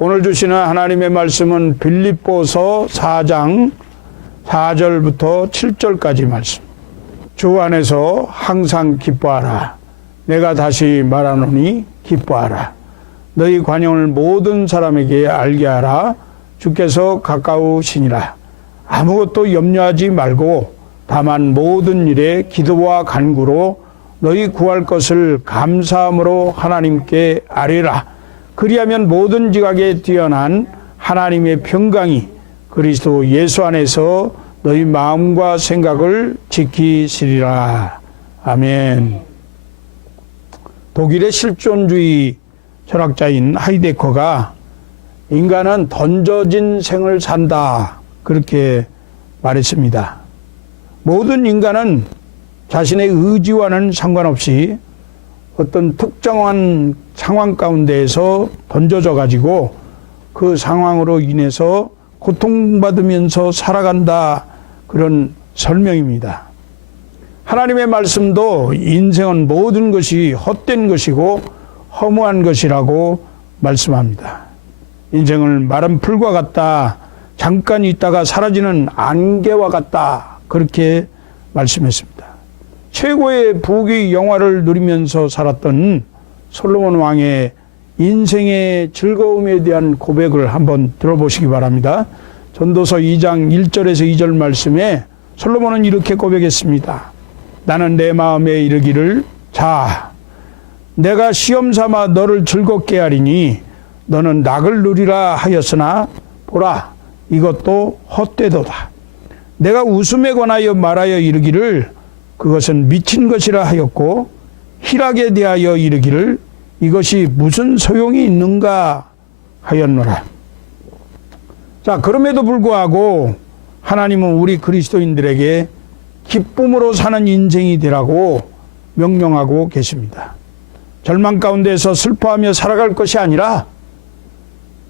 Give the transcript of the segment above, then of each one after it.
오늘 주시는 하나님의 말씀은 빌립보서 4장 4절부터 7절까지 말씀. 주 안에서 항상 기뻐하라. 내가 다시 말하노니 기뻐하라. 너희 관용을 모든 사람에게 알게 하라. 주께서 가까우시니라. 아무것도 염려하지 말고 다만 모든 일에 기도와 간구로 너희 구할 것을 감사함으로 하나님께 아뢰라. 그리하면 모든 지각에 뛰어난 하나님의 평강이 그리스도 예수 안에서 너희 마음과 생각을 지키시리라. 아멘. 독일의 실존주의 철학자인 하이데커가 인간은 던져진 생을 산다, 그렇게 말했습니다. 모든 인간은 자신의 의지와는 상관없이 어떤 특정한 상황 가운데에서 던져져 가지고 그 상황으로 인해서 고통받으면서 살아간다, 그런 설명입니다. 하나님의 말씀도 인생은 모든 것이 헛된 것이고 허무한 것이라고 말씀합니다. 인생을 마른 풀과 같다, 잠깐 있다가 사라지는 안개와 같다, 그렇게 말씀했습니다. 최고의 부귀 영화를 누리면서 살았던 솔로몬 왕의 인생의 즐거움에 대한 고백을 한번 들어보시기 바랍니다. 전도서 2장 1절에서 2절 말씀에 솔로몬은 이렇게 고백했습니다. 나는 내 마음에 이르기를 자, 내가 시험 삼아 너를 즐겁게 하리니 너는 낙을 누리라 하였으나 보라, 이것도 헛되도다. 내가 웃음에 관하여 말하여 이르기를 그것은 미친 것이라 하였고 희락에 대하여 이르기를 이것이 무슨 소용이 있는가 하였노라. 자, 그럼에도 불구하고 하나님은 우리 그리스도인들에게 기쁨으로 사는 인생이 되라고 명령하고 계십니다. 절망 가운데서 슬퍼하며 살아갈 것이 아니라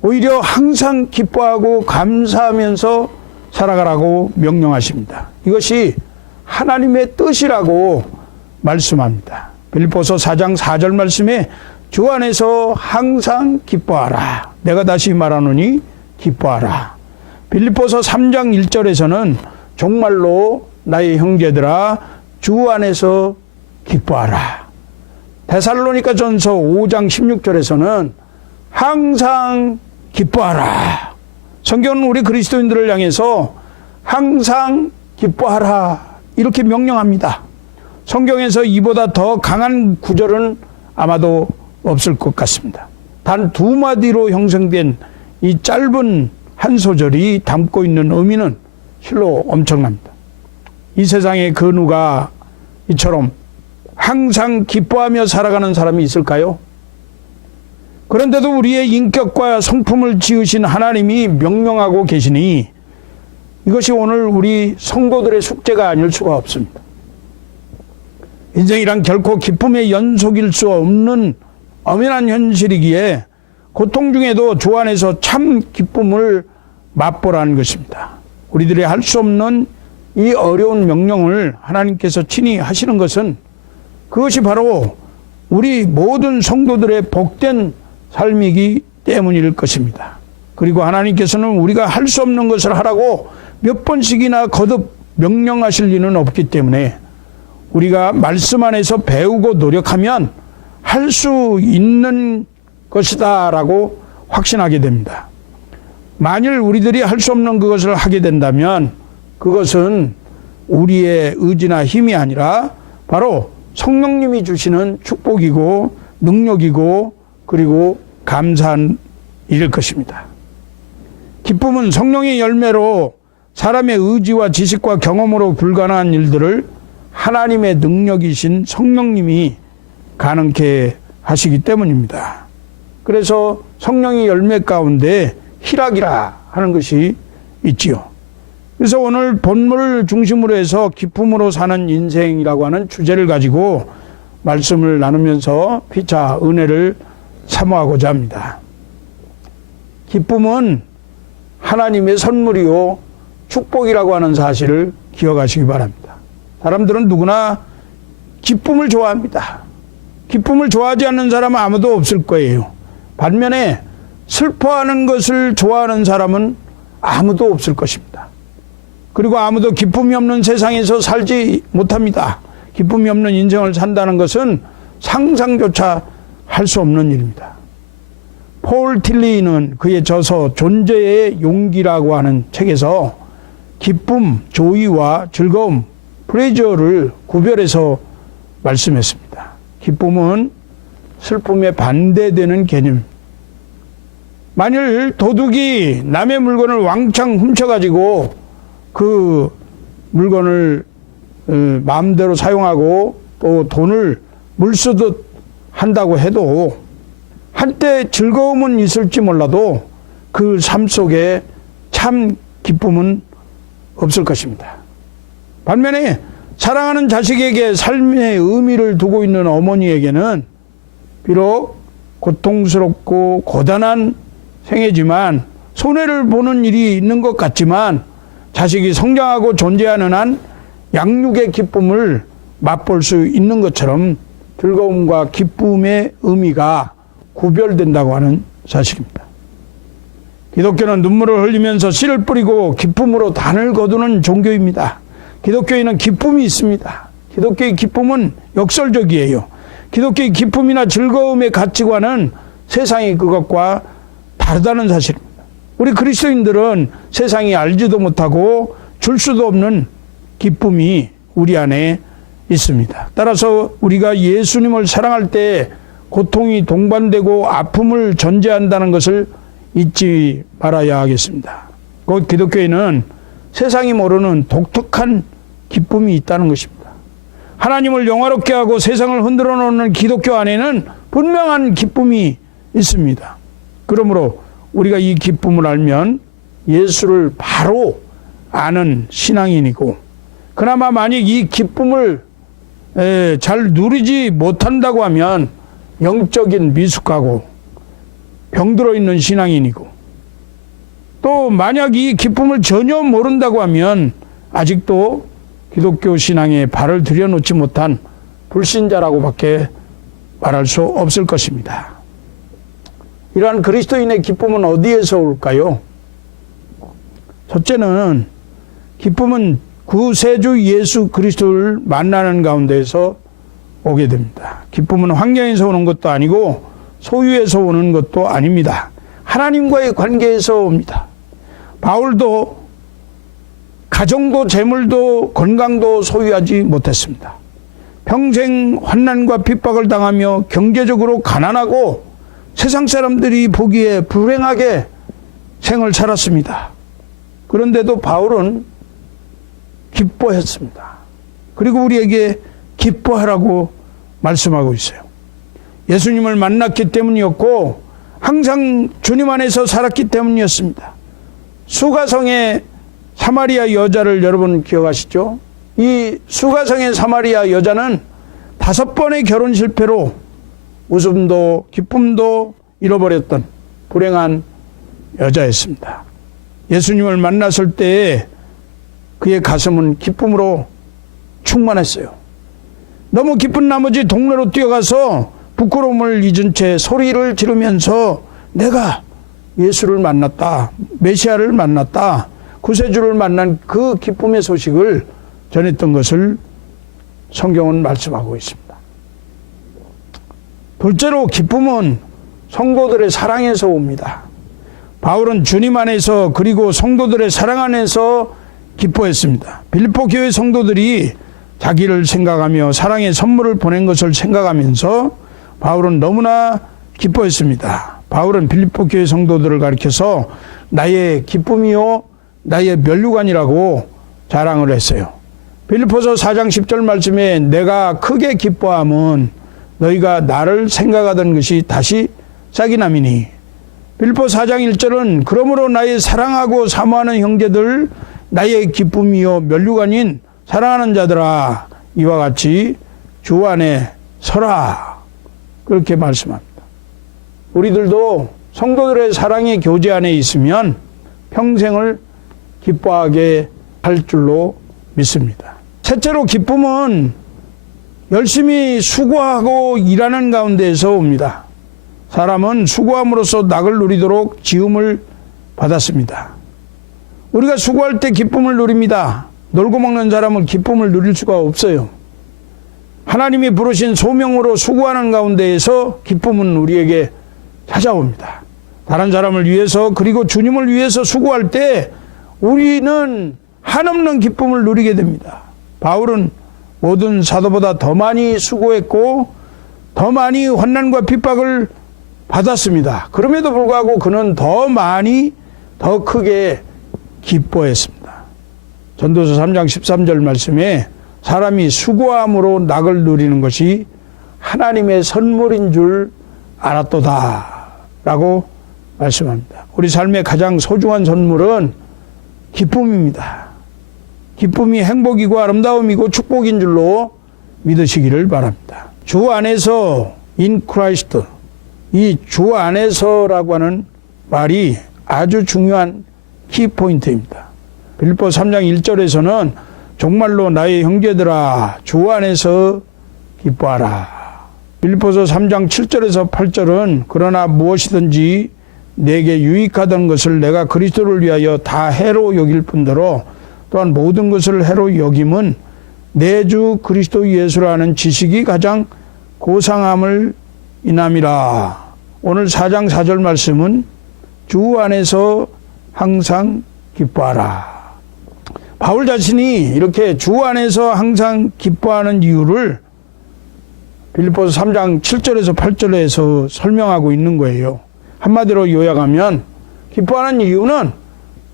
오히려 항상 기뻐하고 감사하면서 살아가라고 명령하십니다. 이것이 하나님의 뜻이라고 말씀합니다. 빌립보서 4장 4절 말씀에 주 안에서 항상 기뻐하라. 내가 다시 말하노니 기뻐하라. 빌립보서 3장 1절에서는 정말로 나의 형제들아 주 안에서 기뻐하라. 데살로니가 전서 5장 16절에서는 항상 기뻐하라. 성경은 우리 그리스도인들을 향해서 항상 기뻐하라, 이렇게 명령합니다. 성경에서 이보다 더 강한 구절은 아마도 없을 것 같습니다. 단 두 마디로 형성된 이 짧은 한 소절이 담고 있는 의미는 실로 엄청납니다. 이 세상에 그 누가 이처럼 항상 기뻐하며 살아가는 사람이 있을까요? 그런데도 우리의 인격과 성품을 지으신 하나님이 명령하고 계시니 이것이 오늘 우리 성도들의 숙제가 아닐 수가 없습니다. 인생이란 결코 기쁨의 연속일 수 없는 엄연한 현실이기에 고통 중에도 주 안에서 참 기쁨을 맛보라는 것입니다. 우리들이 할 수 없는 이 어려운 명령을 하나님께서 친히 하시는 것은 그것이 바로 우리 모든 성도들의 복된 삶이기 때문일 것입니다. 그리고 하나님께서는 우리가 할 수 없는 것을 하라고 몇 번씩이나 거듭 명령하실 리는 없기 때문에 우리가 말씀 안에서 배우고 노력하면 할 수 있는 것이다 라고 확신하게 됩니다. 만일 우리들이 할 수 없는 그것을 하게 된다면 그것은 우리의 의지나 힘이 아니라 바로 성령님이 주시는 축복이고 능력이고 그리고 감사한 일일 것입니다. 기쁨은 성령의 열매로 사람의 의지와 지식과 경험으로 불가능한 일들을 하나님의 능력이신 성령님이 가능케 하시기 때문입니다. 그래서 성령의 열매 가운데 희락이라 하는 것이 있지요. 그래서 오늘 본문을 중심으로 해서 기쁨으로 사는 인생이라고 하는 주제를 가지고 말씀을 나누면서 피차 은혜를 사모하고자 합니다. 기쁨은 하나님의 선물이요 축복이라고 하는 사실을 기억하시기 바랍니다. 사람들은 누구나 기쁨을 좋아합니다. 기쁨을 좋아하지 않는 사람은 아무도 없을 거예요. 반면에 슬퍼하는 것을 좋아하는 사람은 아무도 없을 것입니다. 그리고 아무도 기쁨이 없는 세상에서 살지 못합니다. 기쁨이 없는 인생을 산다는 것은 상상조차 할 수 없는 일입니다. 폴 틸리는 그의 저서 존재의 용기라고 하는 책에서 기쁨, 조이와 즐거움, 플레저를 구별해서 말씀했습니다. 기쁨은 슬픔에 반대되는 개념입니다. 만일 도둑이 남의 물건을 왕창 훔쳐가지고 그 물건을 마음대로 사용하고 또 돈을 물쓰듯 한다고 해도 한때 즐거움은 있을지 몰라도 그 삶 속에 참 기쁨은 없을 것입니다. 반면에 사랑하는 자식에게 삶의 의미를 두고 있는 어머니에게는 비록 고통스럽고 고단한 생애지만 손해를 보는 일이 있는 것 같지만 자식이 성장하고 존재하는 한 양육의 기쁨을 맛볼 수 있는 것처럼 즐거움과 기쁨의 의미가 구별된다고 하는 사실입니다. 기독교는 눈물을 흘리면서 씨를 뿌리고 기쁨으로 단을 거두는 종교입니다. 기독교에는 기쁨이 있습니다. 기독교의 기쁨은 역설적이에요. 기독교의 기쁨이나 즐거움의 가치관은 세상이 그것과 다르다는 사실입니다. 우리 그리스도인들은 세상이 알지도 못하고 줄 수도 없는 기쁨이 우리 안에 있습니다. 따라서 우리가 예수님을 사랑할 때 고통이 동반되고 아픔을 전제한다는 것을 잊지 말아야 하겠습니다. 곧 기독교에는 세상이 모르는 독특한 기쁨이 있다는 것입니다. 하나님을 영화롭게 하고 세상을 흔들어 놓는 기독교 안에는 분명한 기쁨이 있습니다. 그러므로 우리가 이 기쁨을 알면 예수를 바로 아는 신앙인이고, 그나마 만약 이 기쁨을 잘 누리지 못한다고 하면 영적인 미숙하고 병들어 있는 신앙인이고, 또 만약 이 기쁨을 전혀 모른다고 하면 아직도 기독교 신앙에 발을 들여놓지 못한 불신자라고밖에 말할 수 없을 것입니다. 이러한 그리스도인의 기쁨은 어디에서 올까요? 첫째는 기쁨은 구세주 예수 그리스도를 만나는 가운데에서 오게 됩니다. 기쁨은 환경에서 오는 것도 아니고 소유에서 오는 것도 아닙니다. 하나님과의 관계에서 옵니다. 바울도 가정도 재물도 건강도 소유하지 못했습니다. 평생 환난과 핍박을 당하며 경제적으로 가난하고 세상 사람들이 보기에 불행하게 생을 살았습니다. 그런데도 바울은 기뻐했습니다. 그리고 우리에게 기뻐하라고 말씀하고 있어요. 예수님을 만났기 때문이었고 항상 주님 안에서 살았기 때문이었습니다. 수가성의 사마리아 여자를 여러분 기억하시죠? 이 수가성의 사마리아 여자는 5번의 결혼 실패로 웃음도 기쁨도 잃어버렸던 불행한 여자였습니다. 예수님을 만났을 때에 그의 가슴은 기쁨으로 충만했어요. 너무 기쁜 나머지 동네로 뛰어가서 부끄러움을 잊은 채 소리를 지르면서 내가 예수를 만났다, 메시아를 만났다, 구세주를 만난 그 기쁨의 소식을 전했던 것을 성경은 말씀하고 있습니다. 둘째로 기쁨은 성도들의 사랑에서 옵니다. 바울은 주님 안에서 그리고 성도들의 사랑 안에서 기뻐했습니다. 빌립보 교회 성도들이 자기를 생각하며 사랑의 선물을 보낸 것을 생각하면서 바울은 너무나 기뻐했습니다. 바울은 빌립보 교회 성도들을 가리켜서 나의 기쁨이요 나의 면류관이라고 자랑을 했어요. 빌립보서 4장 10절 말씀에 내가 크게 기뻐함은 너희가 나를 생각하던 것이 다시 싹이 남이니, 빌립보 4장 1절은 그러므로 나의 사랑하고 사모하는 형제들 나의 기쁨이요 면류관인 사랑하는 자들아 이와 같이 주 안에 서라, 그렇게 말씀합니다. 우리들도 성도들의 사랑의 교제 안에 있으면 평생을 기뻐하게 할 줄로 믿습니다. 셋째로 기쁨은 열심히 수고하고 일하는 가운데에서 옵니다. 사람은 수고함으로써 낙을 누리도록 지음을 받았습니다. 우리가 수고할 때 기쁨을 누립니다. 놀고 먹는 사람은 기쁨을 누릴 수가 없어요. 하나님이 부르신 소명으로 수고하는 가운데에서 기쁨은 우리에게 찾아옵니다. 다른 사람을 위해서 그리고 주님을 위해서 수고할 때 우리는 한없는 기쁨을 누리게 됩니다. 바울은 모든 사도보다 더 많이 수고했고 더 많이 환난과 핍박을 받았습니다. 그럼에도 불구하고 그는 더 많이 더 크게 기뻐했습니다. 전도서 3장 13절 말씀에 사람이 수고함으로 낙을 누리는 것이 하나님의 선물인 줄 알았도다 라고 말씀합니다. 우리 삶의 가장 소중한 선물은 기쁨입니다. 기쁨이 행복이고 아름다움이고 축복인 줄로 믿으시기를 바랍니다. 주 안에서 in Christ, 이 주 안에서라고 하는 말이 아주 중요한 키포인트입니다. 빌립보 3장 1절에서는 정말로 나의 형제들아 주 안에서 기뻐하라. 빌립보서 3장 7절에서 8절은 그러나 무엇이든지 내게 유익하던 것을 내가 그리스도를 위하여 다 해로 여길 뿐더러 또한 모든 것을 해로 여김은 내 주 그리스도 예수라는 지식이 가장 고상함을 인함이라. 오늘 4장 4절 말씀은 주 안에서 항상 기뻐하라. 바울 자신이 이렇게 주 안에서 항상 기뻐하는 이유를 빌립보서 3장 7절에서 8절에서 설명하고 있는 거예요. 한마디로 요약하면 기뻐하는 이유는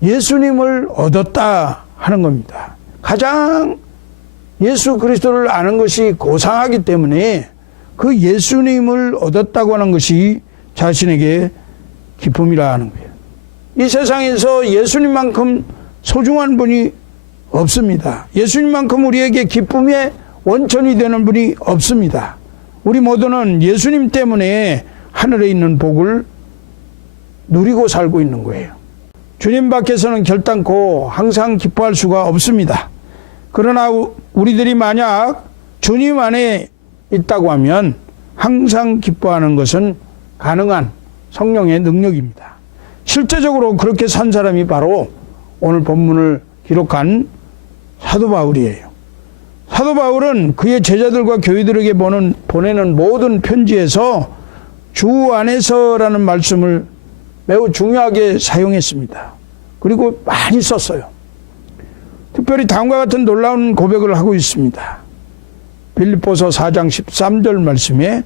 예수님을 얻었다 하는 겁니다. 가장 예수 그리스도를 아는 것이 고상하기 때문에 그 예수님을 얻었다고 하는 것이 자신에게 기쁨이라 하는 거예요. 이 세상에서 예수님만큼 소중한 분이 없습니다. 예수님만큼 우리에게 기쁨의 원천이 되는 분이 없습니다. 우리 모두는 예수님 때문에 하늘에 있는 복을 누리고 살고 있는 거예요. 주님 밖에서는 결단코 항상 기뻐할 수가 없습니다. 그러나 우리들이 만약 주님 안에 있다고 하면 항상 기뻐하는 것은 가능한 성령의 능력입니다. 실제적으로 그렇게 산 사람이 바로 오늘 본문을 기록한 사도 바울이에요. 사도 바울은 그의 제자들과 교회들에게 보내는 모든 편지에서 주 안에서라는 말씀을 매우 중요하게 사용했습니다. 그리고 많이 썼어요. 특별히 다음과 같은 놀라운 고백을 하고 있습니다. 빌립보서 4장 13절 말씀에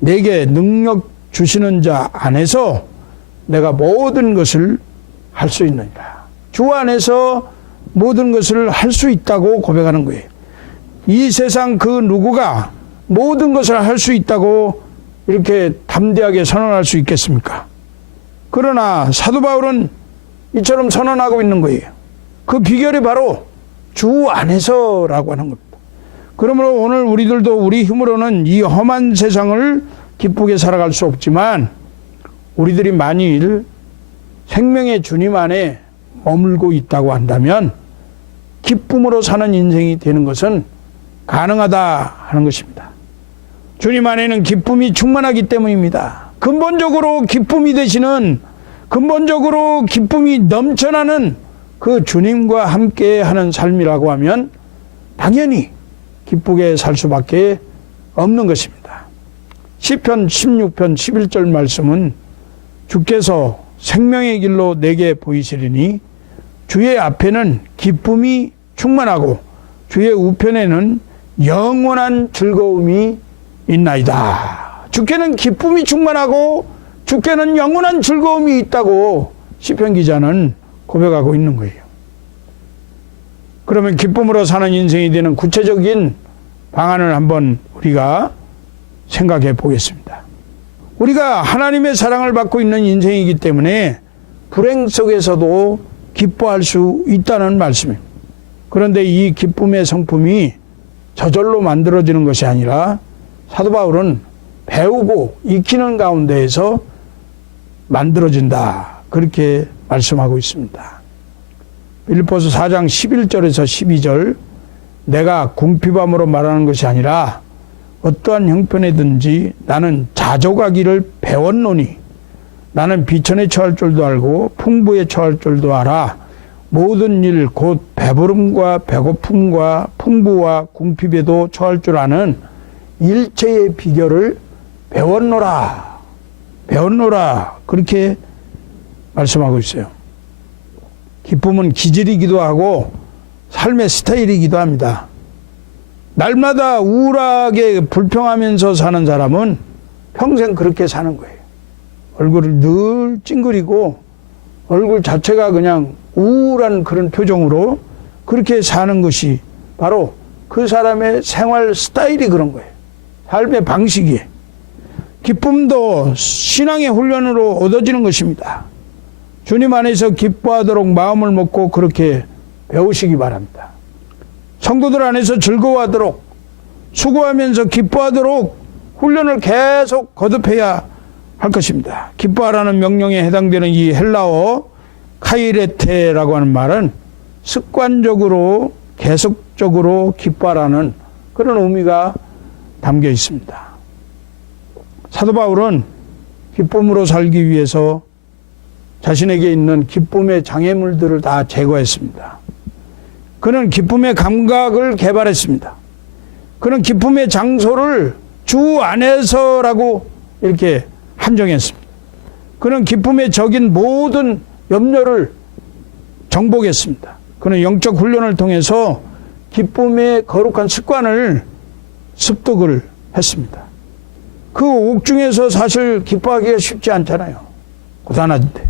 내게 능력 주시는 자 안에서 내가 모든 것을 할 수 있느니라. 주 안에서 모든 것을 할 수 있다고 고백하는 거예요. 이 세상 그 누구가 모든 것을 할 수 있다고 이렇게 담대하게 선언할 수 있겠습니까? 그러나 사도 바울은 이처럼 선언하고 있는 거예요. 그 비결이 바로 주 안에서라고 하는 겁니다. 그러므로 오늘 우리들도 우리 힘으로는 이 험한 세상을 기쁘게 살아갈 수 없지만 우리들이 만일 생명의 주님 안에 머물고 있다고 한다면 기쁨으로 사는 인생이 되는 것은 가능하다 하는 것입니다. 주님 안에는 기쁨이 충만하기 때문입니다. 근본적으로 기쁨이 되시는, 근본적으로 기쁨이 넘쳐나는 그 주님과 함께 하는 삶이라고 하면 당연히 기쁘게 살 수밖에 없는 것입니다. 시편 16편 11절 말씀은 주께서 생명의 길로 내게 보이시리니 주의 앞에는 기쁨이 충만하고 주의 우편에는 영원한 즐거움이 있나이다. 주께는 기쁨이 충만하고 주께는 영원한 즐거움이 있다고 시편 기자는 고백하고 있는 거예요. 그러면 기쁨으로 사는 인생이 되는 구체적인 방안을 한번 우리가 생각해 보겠습니다. 우리가 하나님의 사랑을 받고 있는 인생이기 때문에 불행 속에서도 기뻐할 수 있다는 말씀입니다. 그런데 이 기쁨의 성품이 저절로 만들어지는 것이 아니라 사도 바울은 배우고 익히는 가운데에서 만들어진다. 그렇게 말씀하고 있습니다. 빌립보서 4장 11절에서 12절 내가 궁핍함으로 말하는 것이 아니라 어떠한 형편에든지 나는 자족하기를 배웠노니 나는 비천에 처할 줄도 알고 풍부에 처할 줄도 알아. 모든 일 곧 배부름과 배고픔과 풍부와 궁핍에도 처할 줄 아는 일체의 비결을 배웠노라. 배웠노라. 그렇게 말씀하고 있어요. 기쁨은 기질이기도 하고 삶의 스타일이기도 합니다. 날마다 우울하게 불평하면서 사는 사람은 평생 그렇게 사는 거예요. 얼굴을 늘 찡그리고 얼굴 자체가 그냥 우울한 그런 표정으로 그렇게 사는 것이 바로 그 사람의 생활 스타일이 그런 거예요. 삶의 방식이. 기쁨도 신앙의 훈련으로 얻어지는 것입니다. 주님 안에서 기뻐하도록 마음을 먹고 그렇게 배우시기 바랍니다. 성도들 안에서 즐거워하도록 수고하면서 기뻐하도록 훈련을 계속 거듭해야 할 것입니다. 기뻐하라는 명령에 해당되는 이 헬라어 카이레테라고 하는 말은 습관적으로 계속적으로 기뻐하라는 그런 의미가 담겨 있습니다. 사도 바울은 기쁨으로 살기 위해서 자신에게 있는 기쁨의 장애물들을 다 제거했습니다. 그는 기쁨의 감각을 개발했습니다. 그는 기쁨의 장소를 주 안에서라고 이렇게 한정했습니다. 그는 기쁨의 적인 모든 염려를 정복했습니다. 그는 영적 훈련을 통해서 기쁨의 거룩한 습관을 습득을 했습니다. 그 옥중에서 사실 기뻐하기가 쉽지 않잖아요. 고단한데.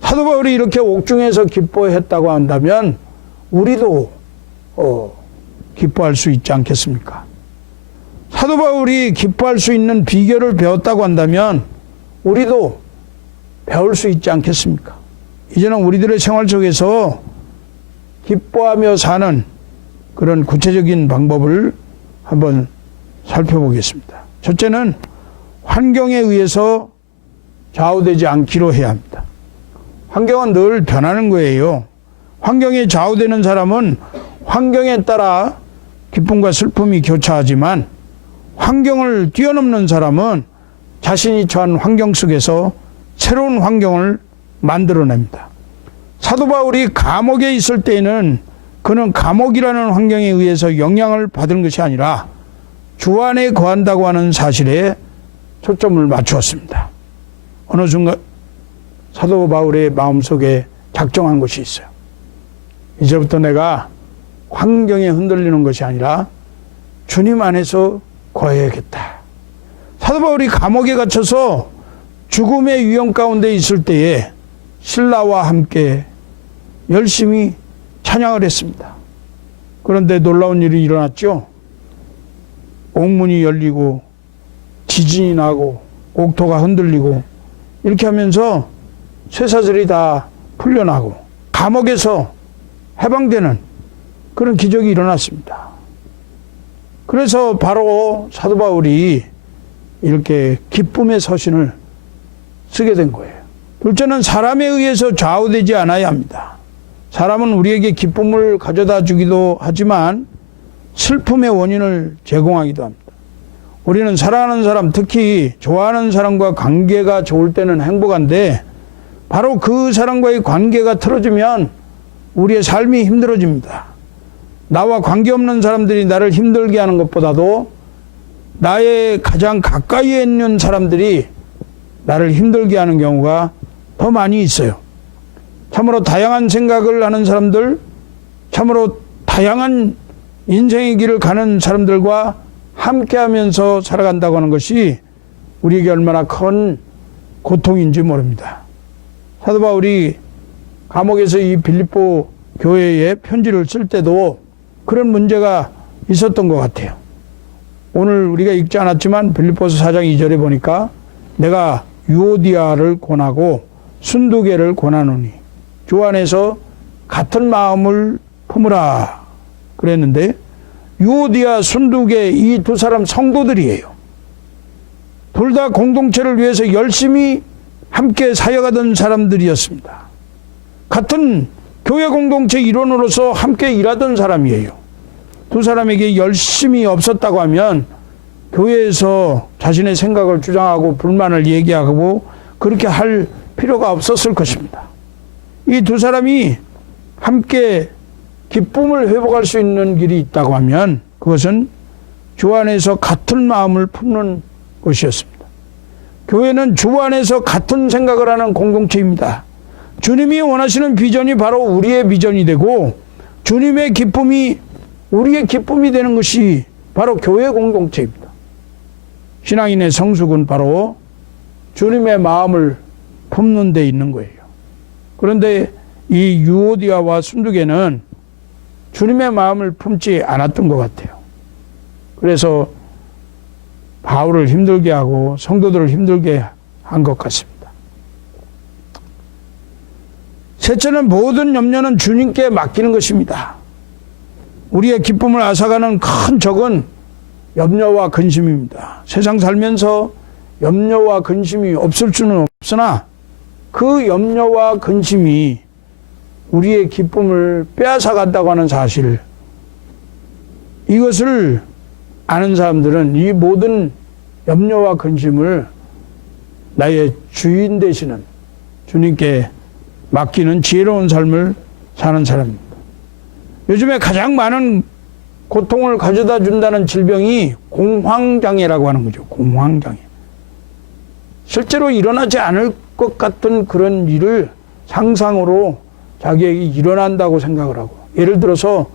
사도 바울이 이렇게 옥중에서 기뻐했다고 한다면 우리도 기뻐할 수 있지 않겠습니까? 사도 바울이 기뻐할 수 있는 비결을 배웠다고 한다면 우리도 배울 수 있지 않겠습니까? 이제는 우리들의 생활 속에서 기뻐하며 사는 그런 구체적인 방법을 한번 살펴보겠습니다. 첫째는 환경에 의해서 좌우되지 않기로 해야 합니다. 환경은 늘 변하는 거예요. 환경에 좌우되는 사람은 환경에 따라 기쁨과 슬픔이 교차하지만 환경을 뛰어넘는 사람은 자신이 처한 환경 속에서 새로운 환경을 만들어냅니다. 사도 바울이 감옥에 있을 때에는 그는 감옥이라는 환경에 의해서 영향을 받은 것이 아니라 주 안에 거한다고 하는 사실에 초점을 맞추었습니다. 어느 순간 사도 바울의 마음속에 작정한 것이 있어요. 이제부터 내가 환경에 흔들리는 것이 아니라 주님 안에서 거해야겠다. 사도 바울이 감옥에 갇혀서 죽음의 위험 가운데 있을 때에 신라와 함께 열심히 찬양을 했습니다. 그런데 놀라운 일이 일어났죠. 옥문이 열리고 지진이 나고 옥토가 흔들리고 이렇게 하면서 쇠사슬이 다 풀려나고 감옥에서 해방되는 그런 기적이 일어났습니다. 그래서 바로 사도 바울이 이렇게 기쁨의 서신을 쓰게 된 거예요. 둘째는 사람에 의해서 좌우되지 않아야 합니다. 사람은 우리에게 기쁨을 가져다 주기도 하지만 슬픔의 원인을 제공하기도 합니다. 우리는 사랑하는 사람, 특히 좋아하는 사람과 관계가 좋을 때는 행복한데 바로 그 사람과의 관계가 틀어지면 우리의 삶이 힘들어집니다. 나와 관계없는 사람들이 나를 힘들게 하는 것보다도 나의 가장 가까이에 있는 사람들이 나를 힘들게 하는 경우가 더 많이 있어요. 참으로 다양한 생각을 하는 사람들, 참으로 다양한 인생의 길을 가는 사람들과 함께하면서 살아간다고 하는 것이 우리에게 얼마나 큰 고통인지 모릅니다. 사도 바울이 감옥에서 이 빌립보 교회에 편지를 쓸 때도 그런 문제가 있었던 것 같아요. 오늘 우리가 읽지 않았지만 빌립보서 4장 2절에 보니까 내가 유오디아를 권하고 순두개를 권하노니 주 안에서 같은 마음을 품으라 그랬는데 유오디아, 순두개 이 두 사람 성도들이에요. 둘 다 공동체를 위해서 열심히 함께 사역하던 사람들이었습니다. 같은 교회 공동체 일원으로서 함께 일하던 사람이에요. 두 사람에게 열심히 없었다고 하면 교회에서 자신의 생각을 주장하고 불만을 얘기하고 그렇게 할 필요가 없었을 것입니다. 이 두 사람이 함께 기쁨을 회복할 수 있는 길이 있다고 하면 그것은 주 안에서 같은 마음을 품는 것이었습니다. 교회는 주 안에서 같은 생각을 하는 공동체입니다. 주님이 원하시는 비전이 바로 우리의 비전이 되고 주님의 기쁨이 우리의 기쁨이 되는 것이 바로 교회 공동체입니다. 신앙인의 성숙은 바로 주님의 마음을 품는 데 있는 거예요. 그런데 이 유오디아와 순두계는 주님의 마음을 품지 않았던 것 같아요. 그래서 바울을 힘들게 하고 성도들을 힘들게 한 것 같습니다. 셋째는 모든 염려는 주님께 맡기는 것입니다. 우리의 기쁨을 앗아가는 큰 적은 염려와 근심입니다. 세상 살면서 염려와 근심이 없을 수는 없으나 그 염려와 근심이 우리의 기쁨을 빼앗아 간다고 하는 사실, 이것을 아는 사람들은 이 모든 염려와 근심을 나의 주인 되시는 주님께 맡기는 지혜로운 삶을 사는 사람입니다. 요즘에 가장 많은 고통을 가져다 준다는 질병이 공황장애라고 하는 거죠. 공황장애. 실제로 일어나지 않을 것 같은 그런 일을 상상으로 자기에게 일어난다고 생각을 하고, 예를 들어서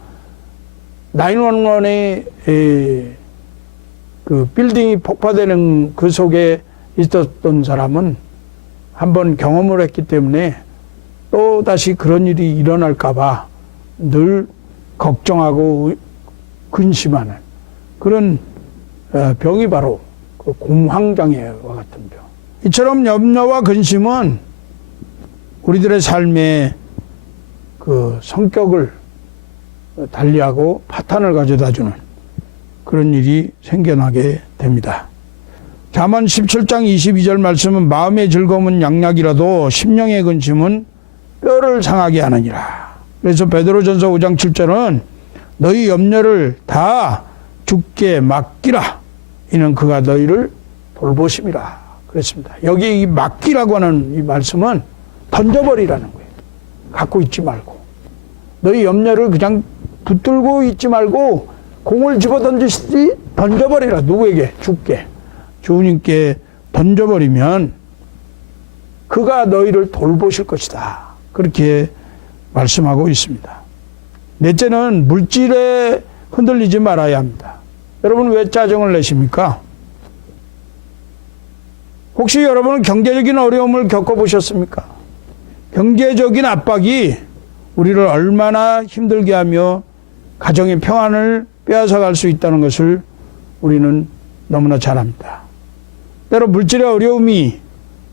911의 그 빌딩이 폭파되는 그 속에 있었던 사람은 한번 경험을 했기 때문에 또 다시 그런 일이 일어날까봐 늘 걱정하고 근심하는 그런 병이 바로 그 공황장애와 같은 병. 이처럼 염려와 근심은 우리들의 삶의 그 성격을 달리하고 파탄을 가져다주는 그런 일이 생겨나게 됩니다. 잠언 17장 22절 말씀은 마음의 즐거움은 양약이라도 심령의 근심은 뼈를 상하게 하느니라. 그래서 베드로전서 5장 7절은 너희 염려를 다 주께 맡기라. 이는 그가 너희를 돌보심이라. 그랬습니다. 여기 이 맡기라고 하는 이 말씀은 던져버리라는 거예요. 갖고 있지 말고. 너희 염려를 그냥 붙들고 있지 말고 공을 집어 던지시지 던져버리라. 누구에게? 주께. 주님께 던져버리면 그가 너희를 돌보실 것이다. 그렇게 말씀하고 있습니다. 넷째는 물질에 흔들리지 말아야 합니다. 여러분 왜 짜증을 내십니까? 혹시 여러분은 경제적인 어려움을 겪어보셨습니까? 경제적인 압박이 우리를 얼마나 힘들게 하며 가정의 평안을 빼앗아갈 수 있다는 것을 우리는 너무나 잘 압니다. 때로 물질의 어려움이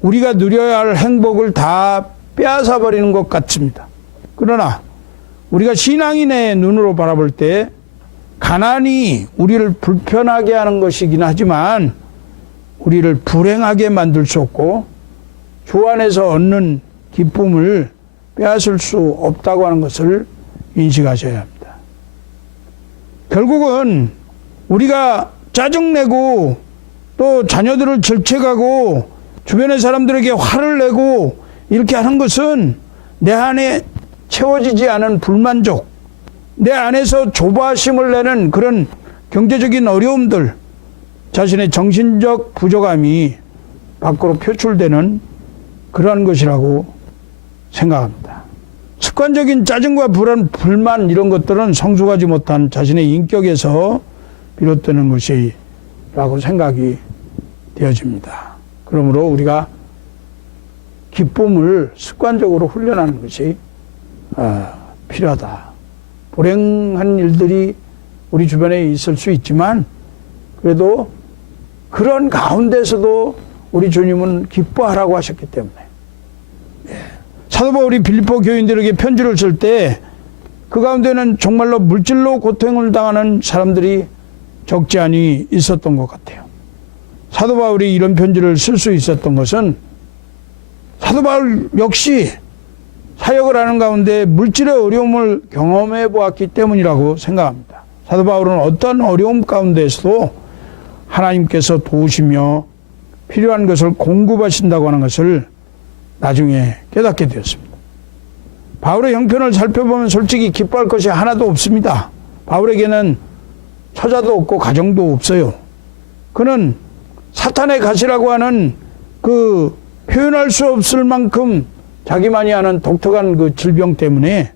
우리가 누려야 할 행복을 다 빼앗아 버리는 것 같습니다. 그러나 우리가 신앙인의 눈으로 바라볼 때 가난이 우리를 불편하게 하는 것이긴 하지만 우리를 불행하게 만들 수 없고 주 안에서 얻는 기쁨을 빼앗을 수 없다고 하는 것을 인식하셔야 합니다. 결국은 우리가 짜증내고 또 자녀들을 질책하고 주변의 사람들에게 화를 내고 이렇게 하는 것은 내 안에 채워지지 않은 불만족, 내 안에서 조바심을 내는 그런 경제적인 어려움들, 자신의 정신적 부족함이 밖으로 표출되는 그러한 것이라고 생각합니다. 습관적인 짜증과 불만 이런 것들은 성숙하지 못한 자신의 인격에서 비롯되는 것이라고 생각이 되어집니다. 그러므로 우리가 기쁨을 습관적으로 훈련하는 것이 필요하다. 불행한 일들이 우리 주변에 있을 수 있지만 그래도 그런 가운데서도 우리 주님은 기뻐하라고 하셨기 때문에 사도 바울이 빌립보 교인들에게 편지를 쓸 때 그 가운데는 정말로 물질로 고통을 당하는 사람들이 적지 않이 있었던 것 같아요. 사도 바울이 이런 편지를 쓸 수 있었던 것은 사도 바울 역시 사역을 하는 가운데 물질의 어려움을 경험해 보았기 때문이라고 생각합니다. 사도 바울은 어떤 어려움 가운데서도 하나님께서 도우시며 필요한 것을 공급하신다고 하는 것을 나중에 깨닫게 되었습니다. 바울의 형편을 살펴보면 솔직히 기뻐할 것이 하나도 없습니다. 바울에게는 처자도 없고 가정도 없어요. 그는 사탄의 가시라고 하는 그 표현할 수 없을 만큼 자기만이 아는 독특한 그 질병 때문에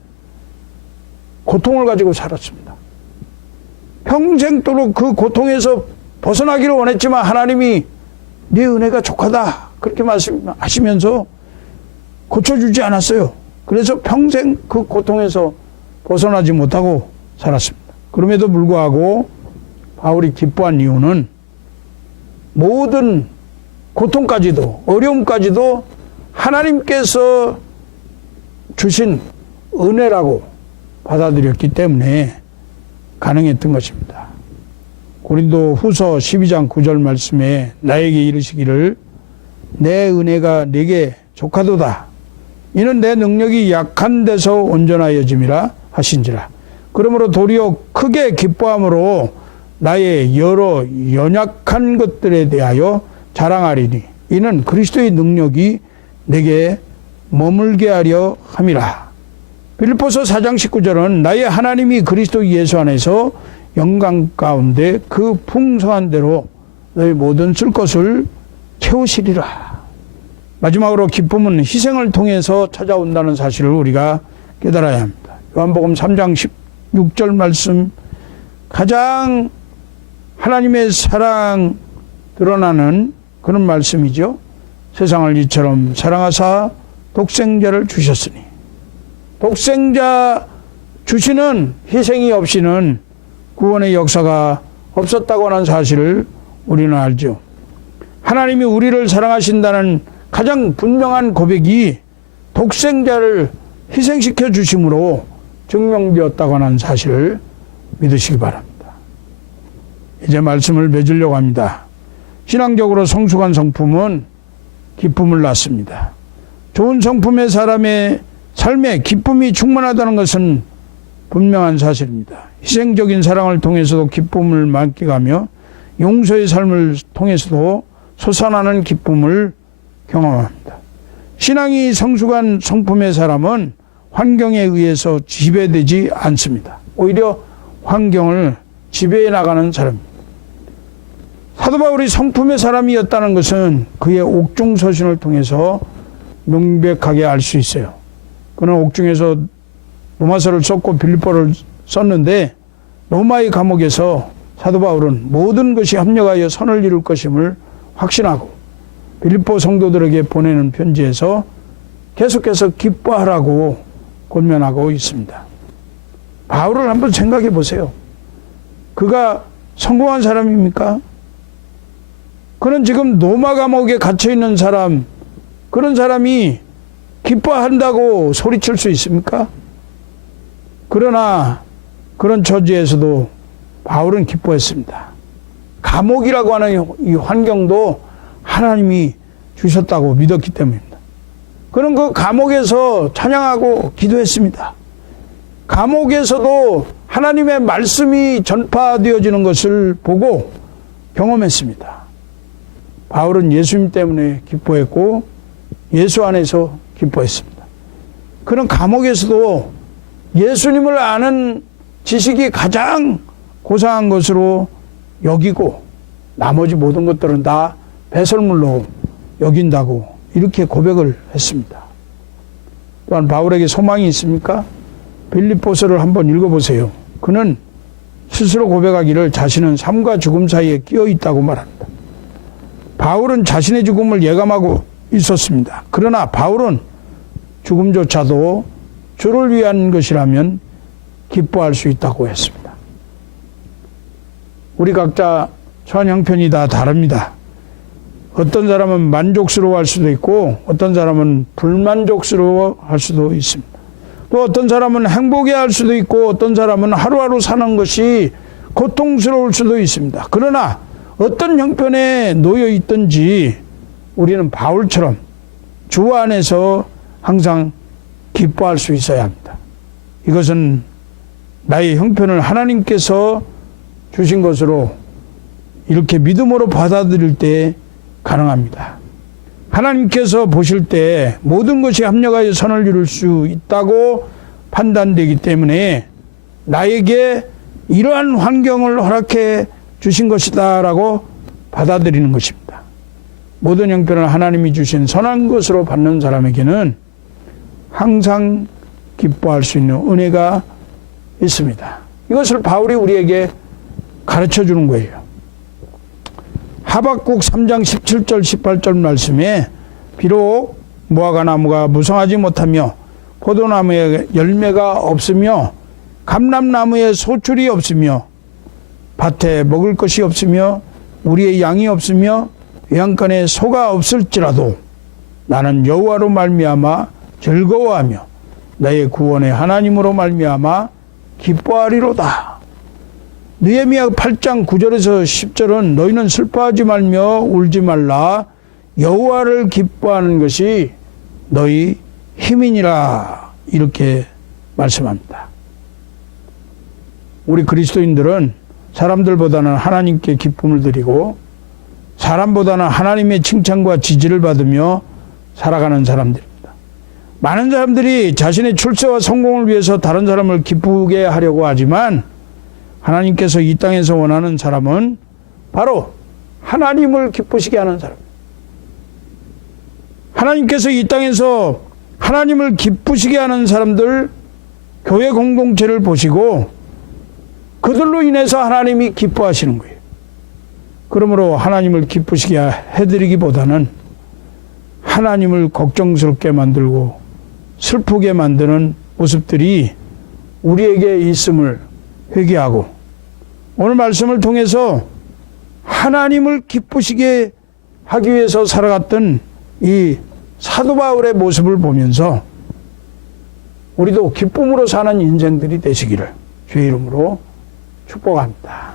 고통을 가지고 살았습니다. 평생도록 그 고통에서 벗어나기를 원했지만 하나님이 네 은혜가 족하다 그렇게 말씀하시면서 고쳐주지 않았어요. 그래서 평생 그 고통에서 벗어나지 못하고 살았습니다. 그럼에도 불구하고 바울이 기뻐한 이유는 모든 고통까지도 어려움까지도 하나님께서 주신 은혜라고 받아들였기 때문에 가능했던 것입니다. 고린도 후서 12장 9절 말씀에 나에게 이르시기를 내 은혜가 네게 족하도다. 이는 내 능력이 약한 데서 온전하여짐이라 하신지라. 그러므로 도리어 크게 기뻐함으로 나의 여러 연약한 것들에 대하여 자랑하리니 이는 그리스도의 능력이 내게 머물게 하려 함이라. 빌립보서 4장 19절은 나의 하나님이 그리스도 예수 안에서 영광 가운데 그 풍성한 대로 너희 모든 쓸 것을 채우시리라. 마지막으로 기쁨은 희생을 통해서 찾아온다는 사실을 우리가 깨달아야 합니다. 요한복음 3장 16절 말씀, 가장 하나님의 사랑 드러나는 그런 말씀이죠. 세상을 이처럼 사랑하사 독생자를 주셨으니, 독생자 주시는 희생이 없이는 구원의 역사가 없었다고 하는 사실을 우리는 알죠. 하나님이 우리를 사랑하신다는 가장 분명한 고백이 독생자를 희생시켜 주심으로 증명되었다고 하는 사실을 믿으시기 바랍니다. 이제 말씀을 맺으려고 합니다. 신앙적으로 성숙한 성품은 기쁨을 낳습니다. 좋은 성품의 사람의 삶에 기쁨이 충만하다는 것은 분명한 사실입니다. 희생적인 사랑을 통해서도 기쁨을 만끽하며 용서의 삶을 통해서도 솟아나는 기쁨을 경험합니다. 신앙이 성숙한 성품의 사람은 환경에 의해서 지배되지 않습니다. 오히려 환경을 지배해 나가는 사람입니다. 사도 바울이 성품의 사람이었다는 것은 그의 옥중서신을 통해서 명백하게 알 수 있어요. 그는 옥중에서 로마서를 썼고 빌립보를 썼는데 로마의 감옥에서 사도 바울은 모든 것이 합력하여 선을 이룰 것임을 확신하고 빌립보 성도들에게 보내는 편지에서 계속해서 기뻐하라고 권면하고 있습니다. 바울을 한번 생각해 보세요. 그가 성공한 사람입니까? 그는 지금 로마 감옥에 갇혀 있는 사람, 그런 사람이 기뻐한다고 소리칠 수 있습니까? 그러나 그런 처지에서도 바울은 기뻐했습니다. 감옥이라고 하는 이 환경도 하나님이 주셨다고 믿었기 때문입니다. 그는 그 감옥에서 찬양하고 기도했습니다. 감옥에서도 하나님의 말씀이 전파되어지는 것을 보고 경험했습니다. 바울은 예수님 때문에 기뻐했고 예수 안에서 기뻐했습니다. 그는 감옥에서도 예수님을 아는 지식이 가장 고상한 것으로 여기고 나머지 모든 것들은 다 배설물로 여긴다고 이렇게 고백을 했습니다. 또한 바울에게 소망이 있습니까? 빌립보서를 한번 읽어보세요. 그는 스스로 고백하기를 자신은 삶과 죽음 사이에 끼어 있다고 말합니다. 바울은 자신의 죽음을 예감하고 있었습니다. 그러나 바울은 죽음조차도 주를 위한 것이라면 기뻐할 수 있다고 했습니다. 우리 각자 처한 형편이 다 다릅니다. 어떤 사람은 만족스러워할 수도 있고 어떤 사람은 불만족스러워할 수도 있습니다. 또 어떤 사람은 행복해할 수도 있고 어떤 사람은 하루하루 사는 것이 고통스러울 수도 있습니다. 그러나 어떤 형편에 놓여 있든지 우리는 바울처럼 주 안에서 항상 기뻐할 수 있어야 합니다. 이것은 나의 형편을 하나님께서 주신 것으로 이렇게 믿음으로 받아들일 때 가능합니다. 하나님께서 보실 때 모든 것이 합력하여 선을 이룰 수 있다고 판단되기 때문에 나에게 이러한 환경을 허락해 주신 것이다 라고 받아들이는 것입니다. 모든 형편을 하나님이 주신 선한 것으로 받는 사람에게는 항상 기뻐할 수 있는 은혜가 있습니다. 이것을 바울이 우리에게 가르쳐 주는 거예요. 하박국 3장 17절 18절 말씀에 비록 무화과 나무가 무성하지 못하며 포도나무에 열매가 없으며 감람나무에 소출이 없으며 밭에 먹을 것이 없으며 우리의 양이 없으며 외양간에 소가 없을지라도 나는 여호와로 말미암아 즐거워하며 나의 구원의 하나님으로 말미암아 기뻐하리로다. 느헤미야 8장 9절에서 10절은 너희는 슬퍼하지 말며 울지 말라. 여호와를 기뻐하는 것이 너희 힘이니라. 이렇게 말씀합니다. 우리 그리스도인들은 사람들보다는 하나님께 기쁨을 드리고 사람보다는 하나님의 칭찬과 지지를 받으며 살아가는 사람들입니다. 많은 사람들이 자신의 출세와 성공을 위해서 다른 사람을 기쁘게 하려고 하지만 하나님께서 이 땅에서 원하는 사람은 바로 하나님을 기쁘시게 하는 사람. 하나님께서 이 땅에서 하나님을 기쁘시게 하는 사람들, 교회 공동체를 보시고 그들로 인해서 하나님이 기뻐하시는 거예요. 그러므로 하나님을 기쁘시게 해드리기보다는 하나님을 걱정스럽게 만들고 슬프게 만드는 모습들이 우리에게 있음을 회개하고 오늘 말씀을 통해서 하나님을 기쁘시게 하기 위해서 살아갔던 이 사도 바울의 모습을 보면서 우리도 기쁨으로 사는 인생들이 되시기를 주의 이름으로 축복합니다.